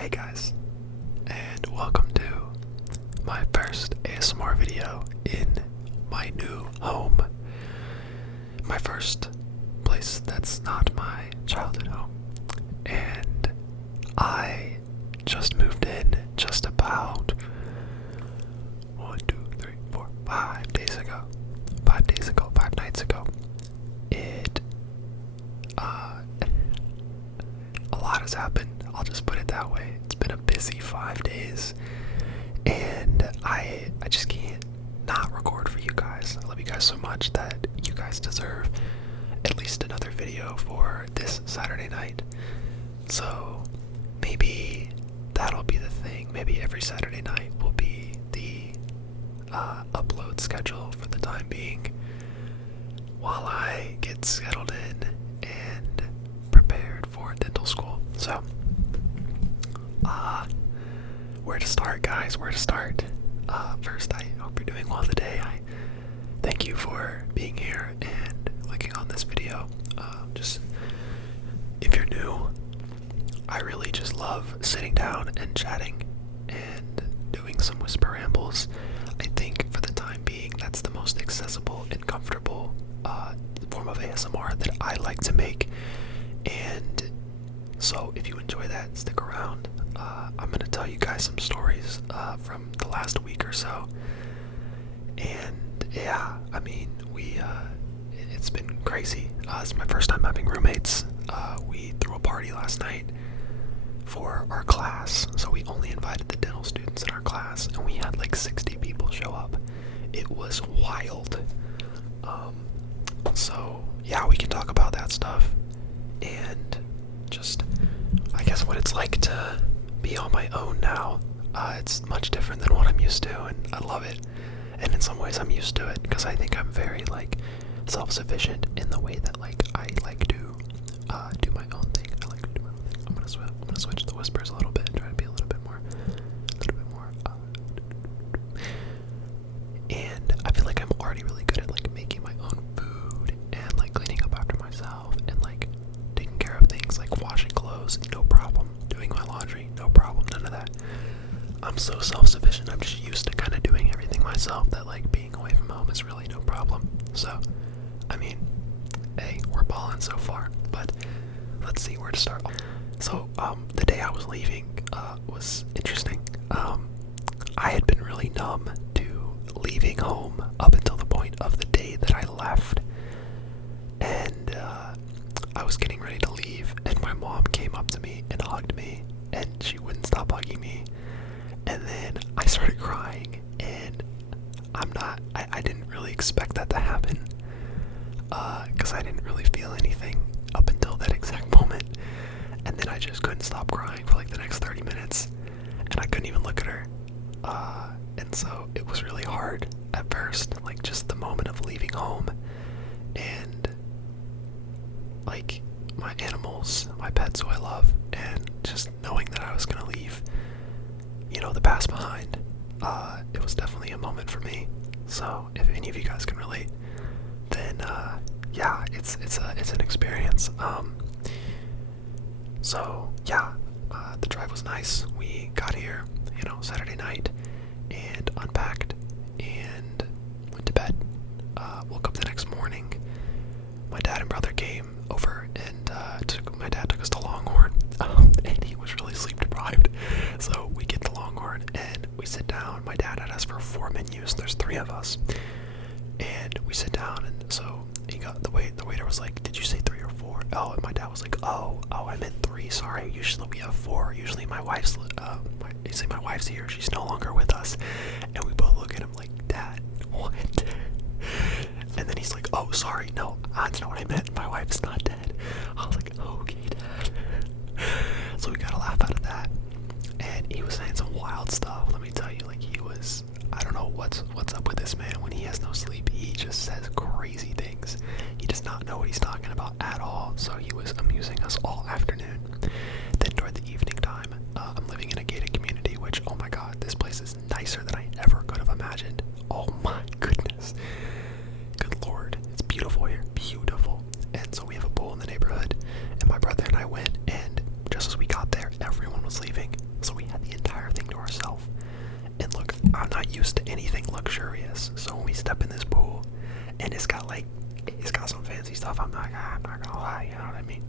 Hey guys, and welcome to my first ASMR video in my new home. My first place that's not my childhood home. And I just moved in just about 5 days ago. 5 nights ago. A lot has happened, I'll just put it that way. It's been a busy 5 days, and I just can't not record for you guys. I love you guys so much that you guys deserve at least another video for this Saturday night. So maybe that'll be the thing. Maybe every Saturday night will be the upload schedule for the time being, while I get settled in and prepared for dental school. So, where to start, guys? Where to start? First, I hope you're doing well today. I thank you for being here and clicking on this video. Just, if you're new, I really just love sitting down and chatting and doing some whisper rambles. I think for the time being, that's the most accessible and comfortable form of ASMR that I like to make. And so if you enjoy that, stick around. I'm going to tell you guys some stories from the last week or so. And yeah, I mean, it's been crazy. It's my first time having roommates. We threw a party last night for our class, so we only invited the dental students in our class, and we had like 60 people show up. It was wild. So yeah, we can talk about that stuff, and just, I guess, what it's like to be on my own now. It's much different than what I'm used to, and I love it. And in some ways I'm used to it, because I think I'm very, like, self-sufficient in the way that, like, I like to do my own thing. I like to do my own thing. I'm gonna switch the whispers a little bit and try to be a little bit more. And I feel like I'm already really good at, like, making my own food and, like, cleaning up after myself and, like, taking care of things like washing clothes, no problem. Doing my laundry, no problem. None of that. I'm so self-sufficient. I'm just used to kind of doing everything myself that, like, being away from home is really no problem. So, I mean, hey, we're balling so far. But let's see where to start. So, the day I was leaving was interesting. I had been really numb to leaving home up until the point of the day that I left. And I was getting ready to leave, and my mom came up to me and hugged me, and she wouldn't stop hugging me. And then I started crying, and I didn't really expect that to happen, because I didn't really feel anything up until that exact moment. And then I just couldn't stop crying for like the next 30 minutes, and I couldn't even look at her. And so it was really hard at first, like, just the moment of leaving home, and like my animals, my pets who I love, and just knowing that I was gonna leave, the past behind. It was definitely a moment for me. So if any of you guys can relate, then yeah, it's an experience. So yeah, the drive was nice. We got here, Saturday night, and unpacked and went to bed. Woke up the next morning. My dad and brother came over, and my dad took us to Longhorn, and he was really sleep deprived. So we get to Longhorn and we sit down. My dad had asked for 4 menus. There's 3 of us, and we sit down. And so the waiter was like, "Did you say 3 or 4?" Oh, and my dad was like, "Oh, I meant 3. Sorry. Usually we have 4. Usually my wife's here. She's no longer with us." And we both look at him like, "Dad, what?" And then he's like, "Oh, sorry, no, that's not what I meant. My wife's not dead." I was like, "Okay, Dad." So we got a laugh out of that. And he was saying some wild stuff. Let me tell you, like, I don't know what's up with this man. When he has no sleep, he just says crazy things. He does not know what he's talking about at all. So he was amusing us all afternoon. Then toward the evening time, I'm living in a gated community, which, oh my god, this place is nicer than I ever could have imagined. Oh my goodness. Good lord, it's beautiful here, beautiful. And so we have a pool in the neighborhood, and my brother and I went, and just as we got there, everyone was leaving. I mean.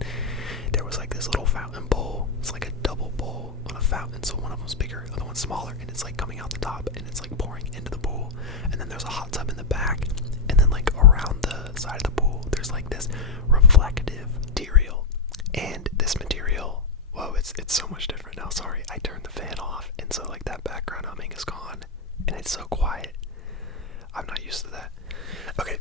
There was like this little fountain bowl. It's like a double bowl on a fountain, so one of them's bigger, the other one's smaller, and it's like coming out the top, and it's like pouring into the pool. And then there's a hot tub in the back, and then like around the side of the pool, there's like this reflective material. And this material, whoa, it's so much different now. Sorry, I turned the fan off, and so like that background humming is gone, and it's so quiet. I'm not used to that. Okay,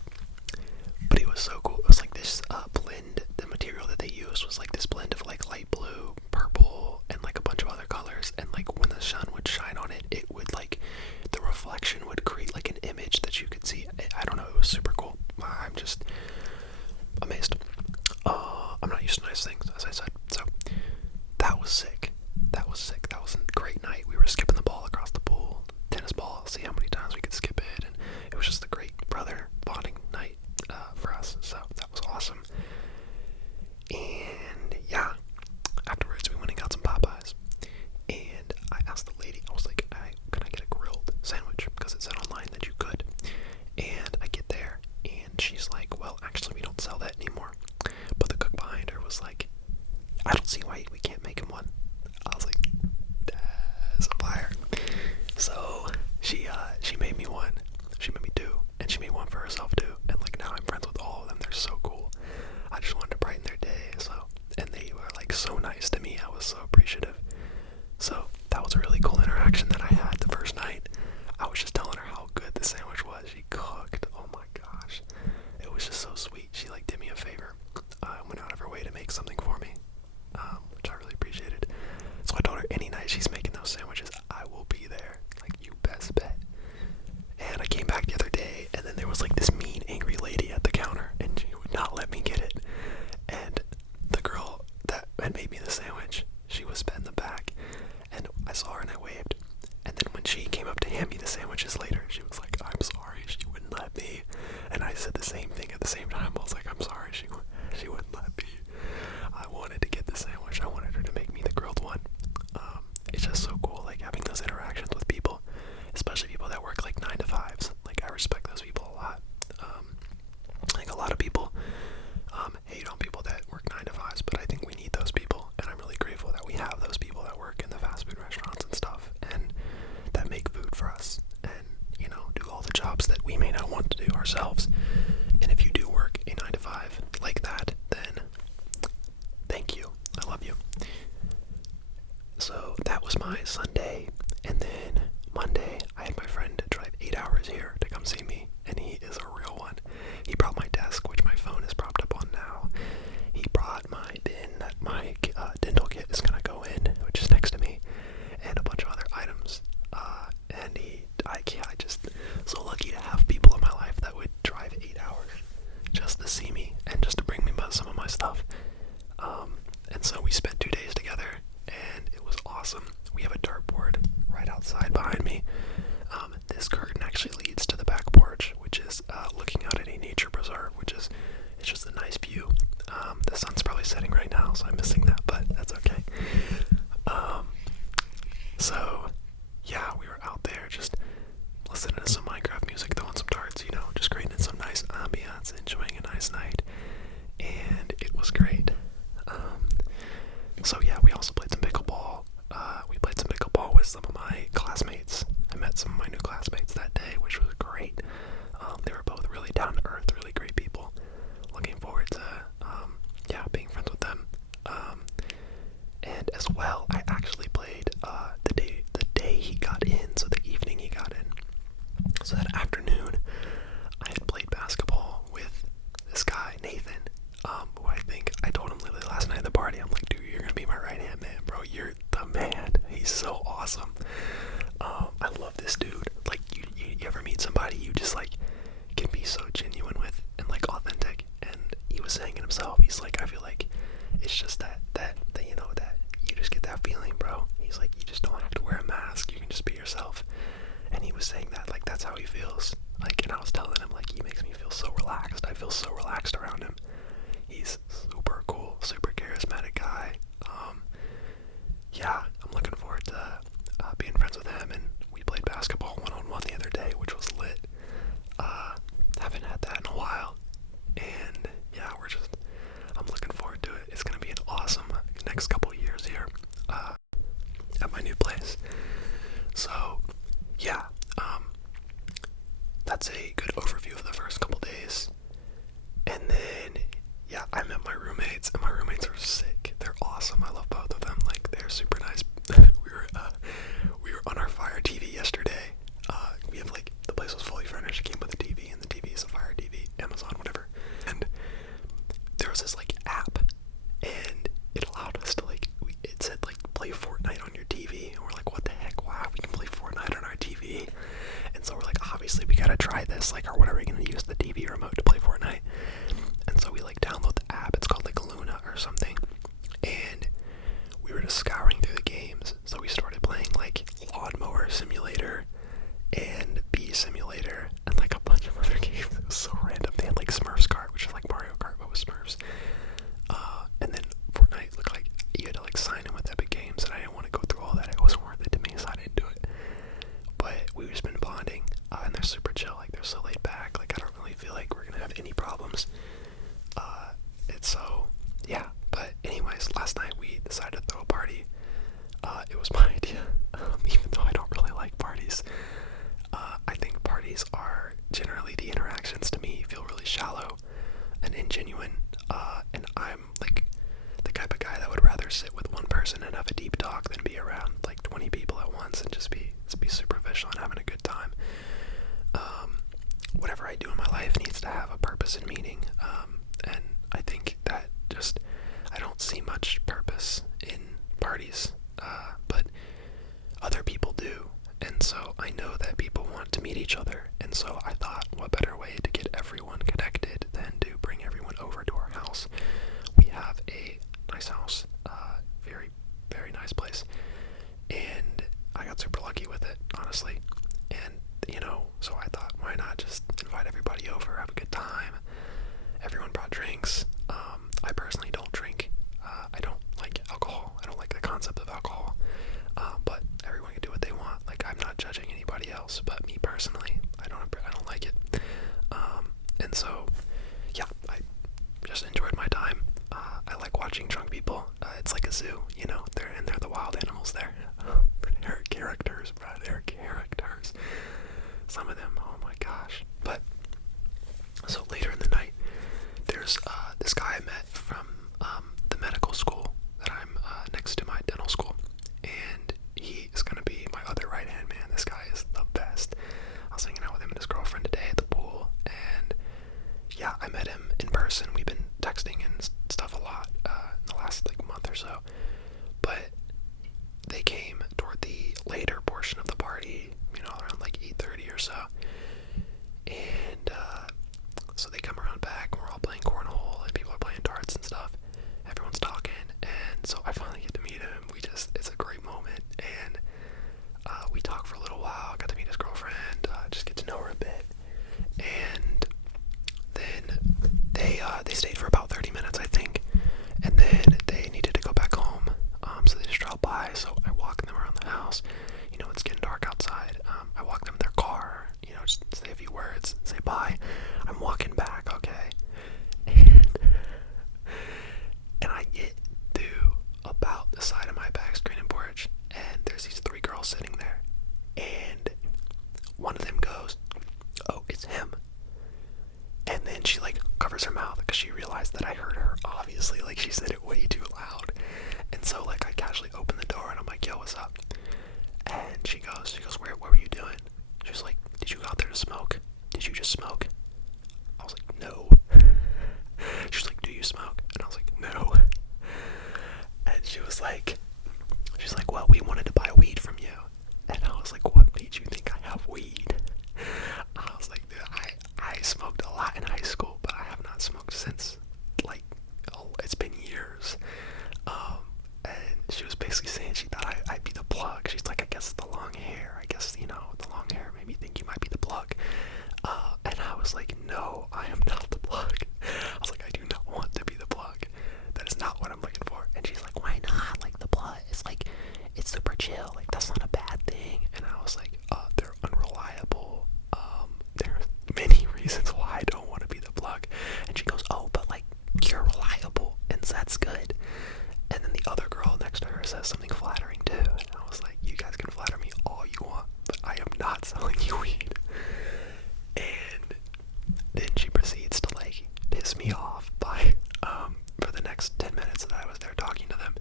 but it was so cool. It was like this blend. The material that they used was like this blend of like light blue, purple, and like a bunch of other colors. And like when the sun would shine on it, it would like, the reflection would create like an image that you could see. I don't know, it was super cool. I'm just amazed. I'm not used to nice things, as I said. So that was sick. That was a great night. We were skipping the ball across the pool, tennis ball, see how many times we could skip it, and it was just a great brother bonding night for us. So that was awesome. And yeah, afterwards we went and got some Popeyes, and I asked the lady, I was like, can I get a grilled sandwich, because it said online that you could. And I get there, and she's like, well, actually we don't sell that anymore. But the cook behind her was like, I don't see why we can't make him one. I was like, that's a fire. So she made me one. She made me two, and she made one for herself too. And like now I'm friends with all of them. They're so cool. I just wanted to brighten their day. So, and they were like so nice to me. I was so appreciative. So that was a really cool interaction that I had the first night. I was just telling her how good the sandwich was. She cooked. Oh my gosh, it was just so sweet. She like did me a favor. Went out of her way to make something for me, which I really appreciated. So I told her any night she's making those sandwiches, I will be there. Like, you best bet. And I came back the other day, and then there was like this mean, angry lady at the counter, and she would not let me get it. And the girl that had made me the sandwich, she was in the back, and I saw her and I waved. And then when she came up to hand me the sandwiches later, she was like, I'm sorry, she wouldn't let me. And I said the same thing at the same time. I was like, I'm sorry, she wouldn't let me. I wanted to get the sandwich. I wanted her to make me the grilled one. It's just so cool, like having those interactions with people, especially people that work like 9 to 5s. Like, I respect those people a lot. Like a lot of people hate on people that work 9 to 5s, but I think we need those people, and I'm really grateful that we have those people that work in the fast food restaurants and stuff, and that make food for us, and you know, do all the jobs that we may not want to do ourselves. And if you do work a 9 to 5 like that, then thank you. I love you. So that was my Sunday, and then Monday I had my friend drive 8 hours here to come see me, and he is a real one. He brought my desk, which my phone is propped up on now. He brought my bin that my dental kit is gonna go in, which is next to me, and a bunch of other items. And I just so lucky to have people in my life that would drive 8 hours just to see me and just to bring me some of my stuff. And so we spent 2 days together, and it was awesome. We have a dartboard right outside behind me. This curtain actually leads to the back porch, which is looking out at a nature preserve, it's just a nice view. The sun's probably setting right now, so I'm missing that, but that's okay. So yeah, we were out there just listening to some Minecraft music, throwing some darts, you know, just creating some nice ambiance, enjoying a nice night, and it was great. So yeah, we also played some pickleball. We played some pickleball with some of my classmates. I met some of my new classmates that day, which was great. They were both really down to earth, really great people. Looking forward to, being friends with them. And as well, I actually played the day he got in, so the evening he got in. So that afternoon, I had played basketball with this guy, Nathan, who I told him literally last night at the party, I'm like, dude, you're gonna be my right-hand man, bro. You're the man. He's so awesome. I love this dude. Like, you ever meet somebody you just, like, can be so genuine with and, like, authentic? And he was saying it himself. He's like, I feel like it's just that you know, that you just get that feeling, bro. He's like, you just don't have to wear a mask. You can just be yourself. And he was saying that, like, that's how he feels. Like, and I was telling him, like, he makes me feel so relaxed. I feel so relaxed around him. He's super cool, super charismatic guy. Yeah, I'm looking forward to being friends with him, and we played basketball one-on-one the other day, which was lit. Haven't had that in a while, and yeah, I'm looking forward to it. decided to throw a party. It was my idea, even though I don't really like parties. I think parties are generally, the interactions to me feel really shallow and ingenuine, and I'm like the type of guy that would rather sit with one person and have a deep talk than be around like 20 people at once and just be superficial and having a good time. Whatever I do in my life needs to have a purpose and meaning, and I think that just, I don't see much purpose in parties, but other people do, and so I know that people want to meet each other, and so I thought, what better way to get everyone connected than to bring everyone over to our house. We have a nice house, very, very nice place, and I got super lucky with it, honestly, and so I thought, why not just invite everybody over, have a good time. Everyone brought drinks. I personally don't drink. I don't like alcohol. I don't like the concept of alcohol. But everyone can do what they want. Like, I'm not judging anybody else, but me personally, I don't like it. And so, yeah, I just enjoyed my time. I like watching drunk people. It's like a zoo, they're the wild animals there. They're characters, bro. They're characters. Some of them, oh my gosh. But so later in the night, there's this guy I met from the medical school that I'm next to my dental school, and he is gonna be my other right hand man. This guy is the best. I was hanging out with him and his girlfriend today at the pool, and yeah, I met him in person. We've been texting and stuff a lot in the last like month or so, but they came toward the later portion of the party, around like 8:30 or so, and so they come around back and we're all playing cornhole and people are playing darts and stuff. Everyone's talking, and so I finally get to meet him. It's a great moment, and we talk for a little while. Got to meet his girlfriend, just get to know her a bit, and then they stayed for about 30 minutes, I think, and then they needed to go back home, so they just dropped by. So I walk them around the house. It's getting dark outside. I walk them to their car, just say a few words, say bye. I'm walking back, okay, and I get to about the side of my back screen and porch, and there's these 3 girls sitting there, and one of them goes, "Oh, it's him." And then she like covers her mouth because she realized that I heard her, obviously, like she said it way too loud. And so like I casually open the door and I'm like, "Yo, what's up?" And she goes, what were you doing? She was like, "Did you go out there to smoke? Did you just smoke?" I was like, "No." She was like, "Do you smoke?" And I was like, "No." And she's like, "Well, we wanted to buy weed from you." And I was like, "What made you think I have weed?" I was like, "Dude, I smoked a lot in high school, but I have not smoked since, like, it's been years." And she was basically saying she thought I'd be the plug. She's like, "I guess it's the long hair. I guess, the long hair made me think you might be the plug." And I was like, "No, I am not the plug." I was like, "I do not want to be the plug. That is not what I'm looking for." And she's like, "Why not? Like, the plug is like, it's super chill. Like, that's not a bad thing." And I was like, "They're unreliable. There are many reasons why I don't want to be the plug." And she goes, "Oh, but like, you're reliable, and so that's good." And then the other girl next to her says something flattering too. And I was like, "You guys can flatter me all you want, but I am not selling you weed." And then she proceeds to like piss me off by for the next 10 minutes that I was there talking to them.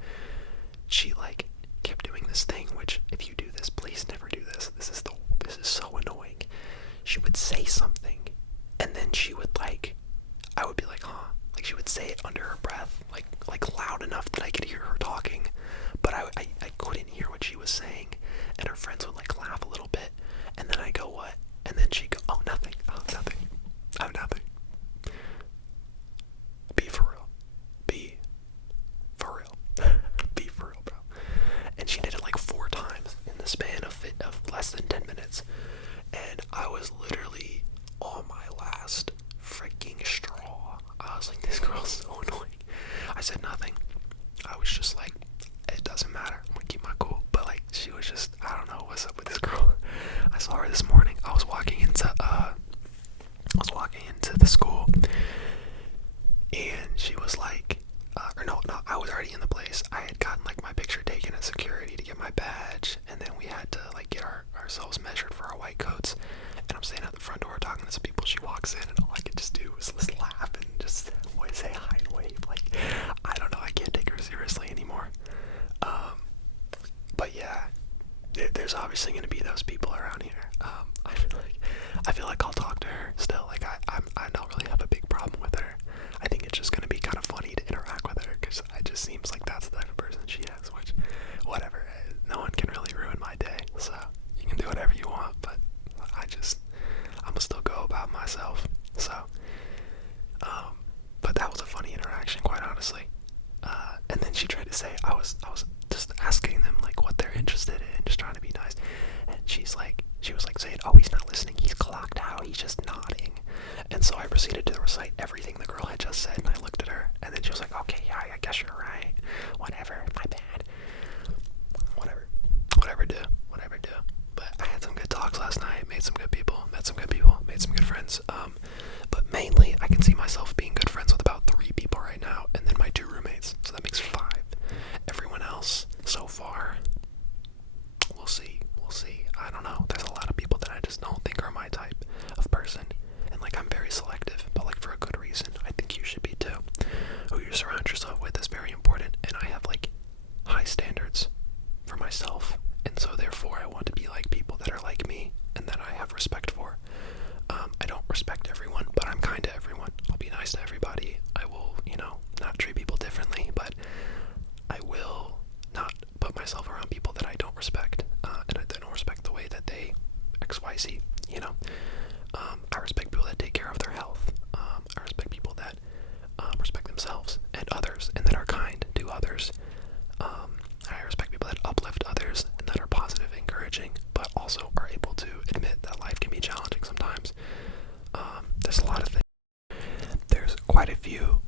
She like kept doing this thing, which if you do this, please never do this. This is so annoying. She would say something, and then she would like, I would be like, "Huh?" Like she would say it under her breath, like loud enough that I could hear her talking, but I couldn't hear what she was saying, and her friends would like laugh a little bit, and then I go, "What?" And then she'd go, "Oh, nothing. Oh, nothing. Oh, nothing." Be for real. Be for real. Be for real, bro. And she did it like 4 times in the span of less than 10 minutes, and I was literally on my last freaking straw. I was like, "This girl's so annoying." I said nothing. I was just like, "It doesn't matter. I'm gonna keep my cool." But like, she was just, I don't know what's up with this girl. I saw her this morning. I was walking into the school, and she was like, or no, I was already in the place. I had gotten ourselves measured for our white coats, and I'm standing at the front door talking to some people. She walks in, and all I can just do is just laugh and just say hi and wave. Like, I don't know, I can't take her seriously anymore. But yeah, there's obviously going to be those people around here. I feel like I'll talk to her still. Like, I don't really have a big problem with her. I think it's just going to be kind of funny to interact with her, because it just seems like that's the type of person she is, which, whatever, no one can really ruin my day, so you can do whatever you want, but I'm gonna still go about myself, so, but that was a funny interaction, quite honestly. And then she tried to say, I was just asking them, like, what they're interested in, just trying to be nice, and she was like saying, oh, he's not listening, he's clocked out, he's just nodding. And so I proceeded to recite everything the girl had just said, and I looked at her, and then she was like, okay, yeah, I guess you're right, whatever, my bad, whatever do. But I had some good talks last night, met some good people, made some good friends, but mainly I can see myself being good friends with about 3 people right now, and then my 2 roommates, so that makes 5. Everyone else, so far, we'll see. I don't know, there's a lot of people that I just don't think are my type of person, and like, I'm very selective, but like, for a good reason. I think you should be too. Who you surround yourself with is very important, and I have like high standards for myself, and so therefore I want to be like people that are like me and that I have respect for. I don't respect everyone, but I'm kind to everyone. I'll be nice to everybody. I will, not treat people differently, but I will not put myself around people that I don't respect, and I don't respect the way that they XYZ, I respect people that take care of their health. I respect people that respect themselves and others, and that are kind to others. I respect people that uplift others and that are positive, encouraging, but also are able to admit that life can be challenging sometimes. There's a lot of things. There's quite a few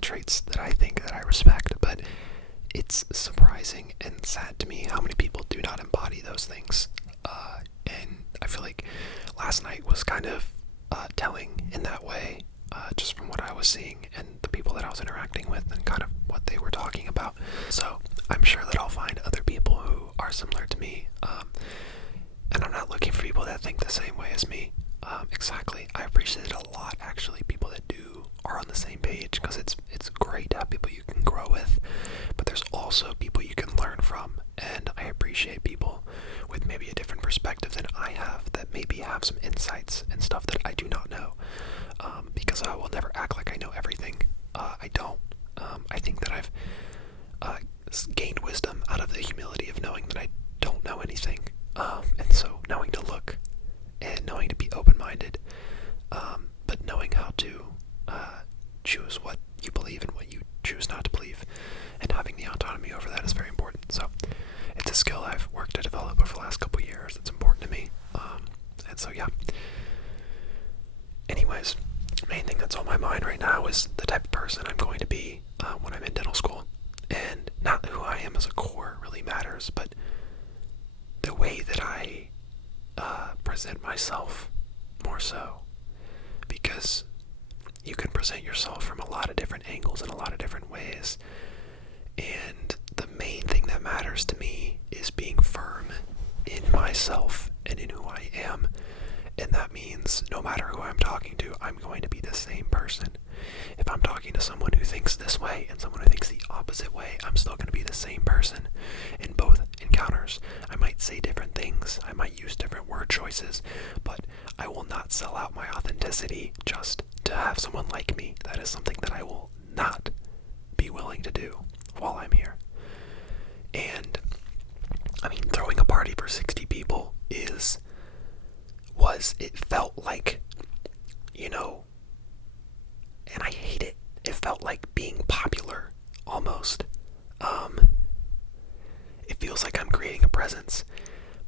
traits that I think that I respect, but it's surprising and sad to me how many people do not embody those things. And I feel like last night was kind of telling in that way, just from what I was seeing and the people that I was interacting with and kind of what they were talking about. So I'm sure that I'll find other people who are similar to me, and I'm not looking for people that think the same way as me. Exactly. I appreciate it a lot, actually, people that are on the same page, because it's great to have people you can grow with, but there's also people you can learn from, and I appreciate people with maybe a different perspective than I have, that maybe have some insights and stuff that I do not know, because I will never act like I know everything. I don't. I think that I've gained wisdom out of the humility of knowing that I don't know anything, and so knowing to look and knowing to be open-minded, but knowing how to choose what you believe and what you choose not to believe, and having the autonomy over that is very important. So it's a skill I've worked to develop over the last couple years. It's important to me, and so yeah. Anyways, main thing that's on my mind right now is the type of person I'm going to be when I'm in dental school, and not who I am as a core really matters, but the way that I present myself more so, because you can present yourself from a lot of different angles in a lot of different ways, and the main thing that matters to me is being firm in myself and in who I am, and that means no matter who I'm talking to, I'm going to be the same person. If I'm talking to someone who thinks this way and someone who thinks the opposite way, I'm still going to be the same person in both encounters. I might say different things, I might use different word choices, but I will not sell out my authenticity just to have someone like me. That is something that I will not be willing to do while I'm here. And I mean, throwing a party for 60 people it felt like, and I hate it. It felt like being popular, almost. It feels like I'm creating a presence,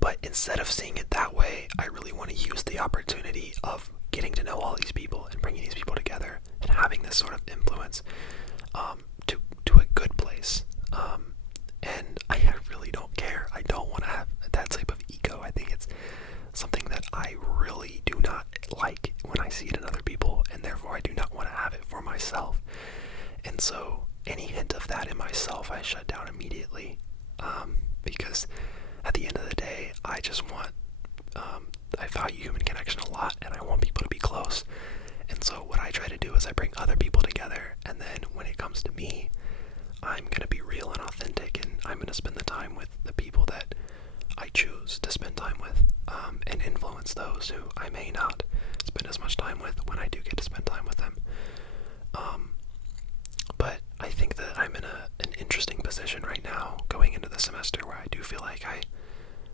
but instead of seeing it that way, I really want to use the opportunity of getting to know all these people and bringing these people together and having this sort of influence to a good place. And I really don't care. I don't want to have that type of ego. I think it's something that I really do not like when I see it in other people, and therefore I do not want to have it for myself. And so any hint of that in myself, I shut down immediately, because at the end of the day, I just want I value human connection a lot, and I want people to be close. And so what I try to do is I bring other people together, and then when it comes to me, I'm going to be real and authentic, and I'm going to spend the time with the people that I choose to spend time with, and influence those who I may not spend as much time with when I do get to spend time with them. But I think that I'm in an interesting position right now going into the semester where I do feel like I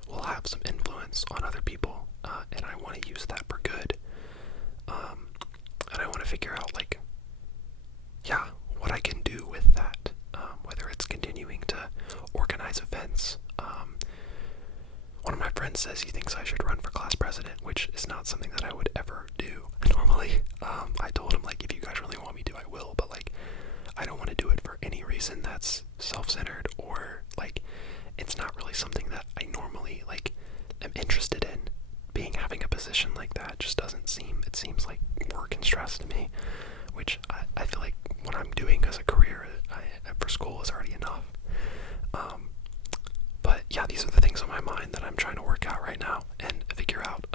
will have some influence on other people, and I want to use that for good. And I want to figure out, like, what I can do with that, whether it's continuing to organize events. One of my friends says he thinks I should run for class president, which is not something that I would ever do normally. I told him, like, if you guys really want me to, I will, but, like, I don't want to do it for any reason that's self-centered, or, like, it's not really something that I normally, like, am interested in. Having a position like that just doesn't seem, it seems like work and stress to me, which I feel like what I'm doing as a career for school is already enough. But yeah, these are the things on my mind that I'm trying to work out right now and figure out,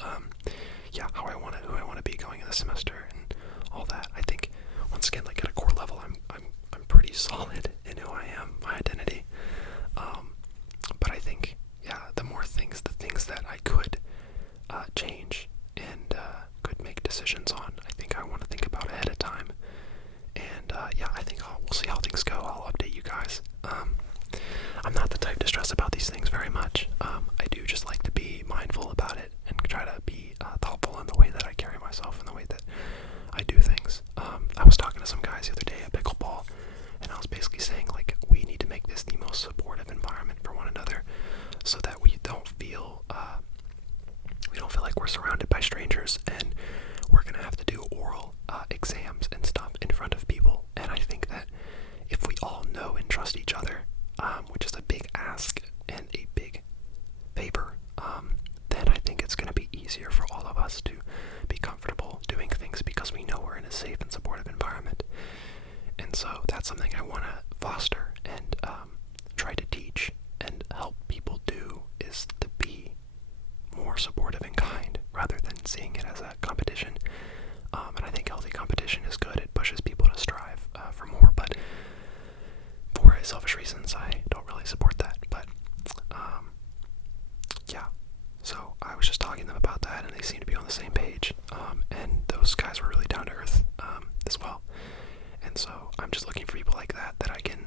who I want to be going in the semester and all that. I think once again, like, at a core level, I'm pretty solid in who I am, my identity. But I think, the things that I could change and could make decisions on, I think I want to think about ahead of time. And I think we'll see how things go. I'll update you guys. I'm not the type to stress about these things very much. I do just like to be mindful about it and try to be thoughtful in the way that I carry myself and the way that I do things. I was talking to some guys the other day at pickleball, and I was basically saying, like, we need to make this the most supportive environment for one another, so that we don't feel like we're surrounded by strangers and we're gonna have to do oral exams and stuff in front of people. And I think that if we all know and trust each other, which is a big ask and a big favor, then I think it's gonna be easier for all of us to be comfortable doing things because we know we're in a safe and supportive environment. And so that's something I want to foster and try to teach and help people do, is to be more supportive and kind rather than seeing it as a competition. And I think healthy competition is good. It pushes people to strive for more, but for selfish reasons, I don't really support that. But so I was just talking to them about that, and they seem to be on the same page. And those guys were really down to earth as well. And so I'm just looking for people like that I can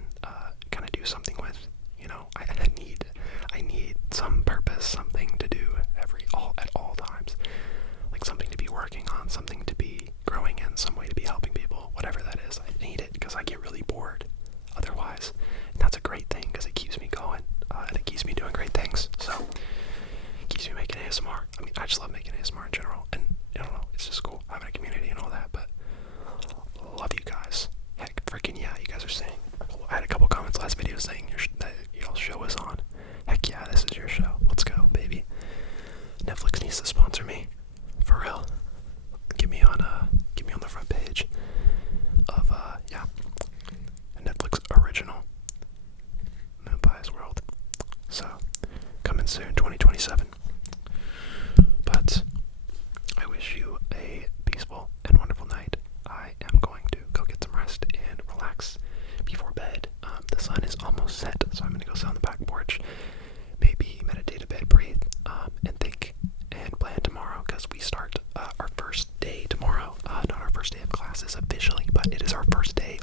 kind of do something with. You know, I need some purpose, something to do at all times, like something to be working on, something to be growing in, some way to be helping people, whatever that is. I need it because I get really bored otherwise, and that's a great thing because it keeps me going, and it keeps me doing great things. So it keeps me making ASMR. I mean, I just love making ASMR in general, and I don't know, it's just cool having a community and all that. But love you guys. Heck, freaking yeah, you guys are saying. I had a couple comments last video saying that y'all show is on. Heck yeah, this is your show. Let's go, baby. Netflix needs to sponsor me, for real. Get me on the front page of a Netflix original, Moonpie's World. So coming soon, 2027. But I wish you a peaceful and wonderful night. I am going to go get some rest and relax before bed. The sun is almost set, so I'm going to go sit on the back porch, maybe meditate a bit, breathe, and think and plan tomorrow, because we start our first day tomorrow. Not our first day of classes officially, but it is our first day